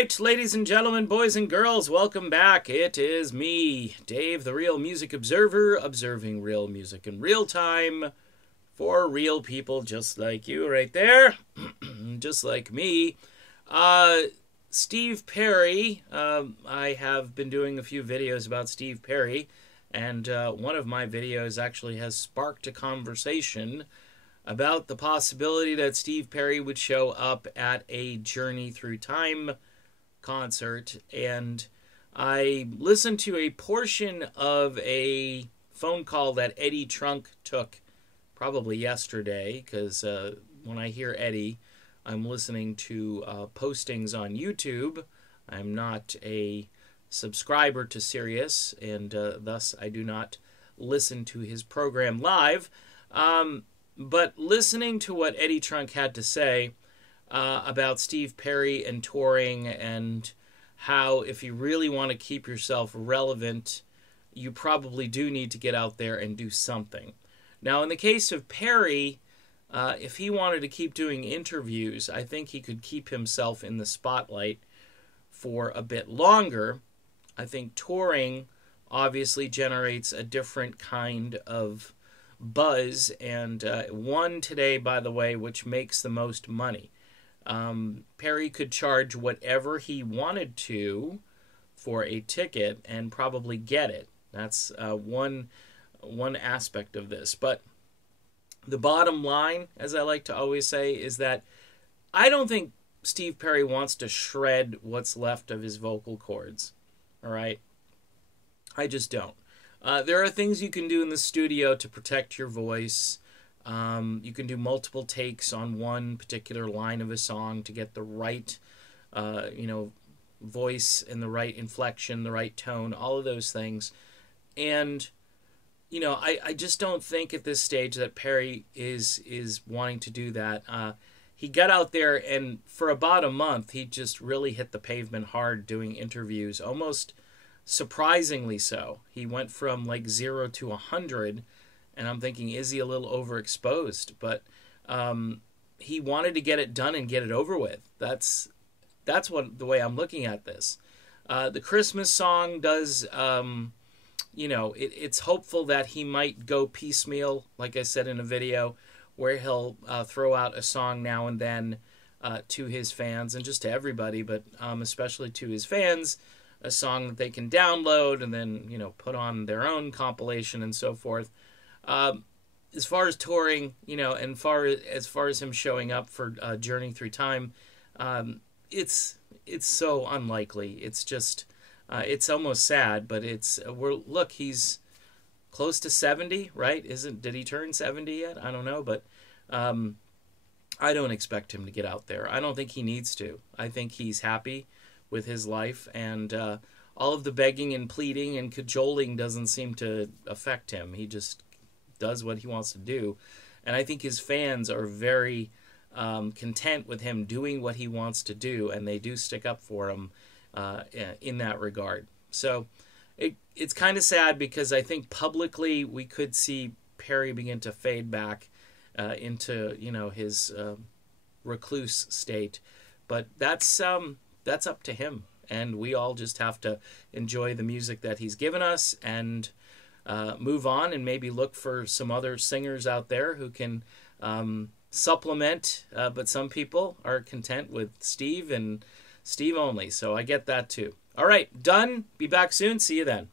right, ladies and gentlemen, boys and girls, welcome back. It is me, Dave, the Real Music Observer, observing real music in real time for real people just like you right there, just like me. Steve Perry, I have been doing a few videos about Steve Perry, and one of my videos actually has sparked a conversation about the possibility that Steve Perry would show up at a Journey Through Time concert. And I listened to a portion of a phone call that Eddie Trunk took probably yesterday, because when I hear Eddie, I'm listening to postings on YouTube. I'm not a subscriber to Sirius, and thus I do not listen to his program live. But listening to what Eddie Trunk had to say about Steve Perry and touring, and how if you really want to keep yourself relevant, you probably do need to get out there and do something. Now, in the case of Perry, if he wanted to keep doing interviews, I think he could keep himself in the spotlight for a bit longer. I think touring obviously generates a different kind of buzz, and one today, by the way, which makes the most money. Perry could charge whatever he wanted to for a ticket and probably get it. That's one aspect of this. But the bottom line, as I like to always say, is that I don't think Steve Perry wants to shred what's left of his vocal cords. All right? I just don't. There are things you can do in the studio to protect your voice. You can do multiple takes on one particular line of a song to get the right, voice and the right inflection, the right tone, all of those things. And, I just don't think at this stage that Perry is wanting to do that. He got out there, and for about a month, he just really hit the pavement hard doing interviews, almost surprisingly so. He went from like 0 to 100, and I'm thinking, is he a little overexposed? But he wanted to get it done and get it over with. That's the way I'm looking at this. The Christmas song does, it's hopeful that he might go piecemeal, like I said in a video, where he'll throw out a song now and then to his fans, and just to everybody, but especially to his fans, a song that they can download and then, put on their own compilation and so forth. As far as touring, and as far as him showing up for Journey Through Time, it's so unlikely. It's just, it's almost sad, but look, he's close to 70, right? Did he turn 70 yet? I don't know, but I don't expect him to get out there. I don't think he needs to. I think he's happy with his life, and all of the begging and pleading and cajoling doesn't seem to affect him. He just does what he wants to do, and I think his fans are very content with him doing what he wants to do, and they do stick up for him in that regard. So it's kind of sad, because I think publicly we could see Perry begin to fade back into his recluse state, but that's up to him, and we all just have to enjoy the music that he's given us and move on, and maybe look for some other singers out there who can supplement, but some people are content with Steve and Steve only, so I get that too. All right, done. Be back soon. See you then.